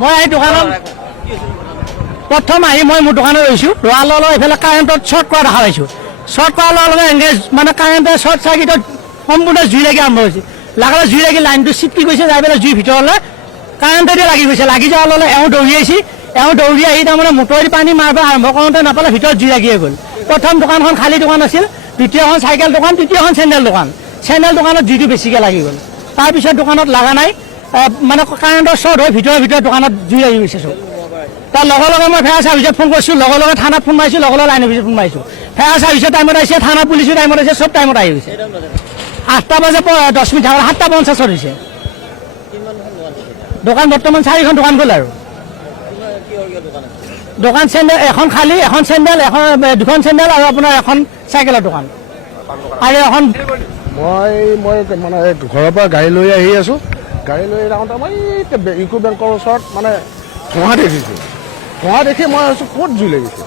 মই এই দোকানত প্ৰথম আহি মই মোৰ দোকানত ৰৈছোঁ, ৰোৱাৰ লগে লগে এইফালে কাৰেণ্টত শ্বৰ্ট কৰা দেখা পাইছোঁ। শ্বৰ্ট কৰাৰ লগে লগে এংগেজ মানে কাৰেণ্টৰ শ্বৰ্ট চাৰ্কিটত সম্পূৰ্ণ জুই লাগি আৰম্ভ হৈছে। লগালে জুই লাগি লাইনটো চিটকি গৈছে, যাই পেলাই জুই ভিতৰলৈ কাৰেণ্টতে লাগি গৈছে। লাগি যোৱাৰ লগে লগে দৌৰি আহিছে, দৌৰি আহি তাৰমানে মটৰেদি পানী মাৰিব আৰম্ভ কৰোঁতে নাপালে ভিতৰত জুই লাগিয়ে গ'ল। প্ৰথম দোকানখন খালী দোকান আছিল, দ্বিতীয়খন চাইকেল দোকান, তৃতীয়খন চেণ্ডেল দোকান। চেণ্ডেল দোকানত জুইটো বেছিকৈ লাগি গ'ল। তাৰপিছত দোকানত লগা নাই, মানে কাৰেণ্টৰ শ্বৰ্ট হৈ ভিতৰত দোকানত জুই লাগি গৈছে চব। তাৰ লগে লগে মই ফায়াৰ চাৰ্ভিচত ফোন কৰিছোঁ, লগে লগে থানাত ফোন মাৰিছোঁ, লগে লগে লাইন অফিচত ফোন মাৰিছোঁ। ফায়াৰ চাৰ্ভিচৰ টাইমত আহিছে, থানা পুলিচৰ টাইমত আহিছে, চব টাইমত আহি গৈছে। 8টা বাজে 10 মিনিট হ'ল, 7টা 50 হৈছে। দোকান বৰ্তমান 4খন দোকান গ'ল আৰু দোকান চেণ্ডেল এখন খালী, এখন চেণ্ডেল, দুখন চেণ্ডেল আৰু আপোনাৰ এখন চাইকেলৰ দোকান আৰু এখন। মই মানে ঘৰৰ পৰা গাড়ী লৈ আহি আছোঁ। গাড়ী লৈ যাওঁতে মই ইউকো বেংকৰ ওচৰত মানে ধোঁৱা দেখিছোঁ। ধোঁৱা দেখি মই ভাবিছোঁ ক'ত জুই লাগিছে।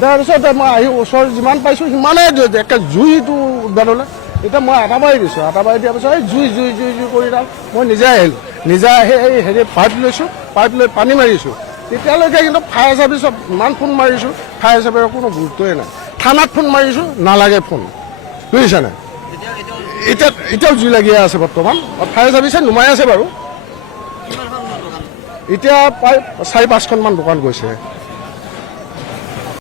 তাৰপিছত মই আহি ওচৰত যিমান পাইছোঁ সিমানেই একে জুইটো উদ্ধাৰ হ'লে। এতিয়া মই আটা মাৰি দিছোঁ, আটা মাৰি দিয়াৰ পিছত এই জুই কৰি তাত মই নিজে আহিলোঁ। নিজে আহি এই পাইপ লৈছোঁ, পাইপ লৈ পানী মাৰিছোঁ। তেতিয়ালৈকে কিন্তু ফায়াৰ চাৰ্ভিচত ইমান ফোন মাৰিছোঁ, ফায়াৰ চাৰ্ভিচৰ কোনো গুৰুত্বই নাই। থানাত ফোন মাৰিছোঁ, নালাগে ফোন, বুজিছেনে? এতিয়াও জুই লাগিয়ে আছে বৰ্তমান। ফায়াৰ চাৰ্ভিচে নুমাই আছে বাৰু। এতিয়া প্ৰায় 4-5খনমান দোকান গৈছে।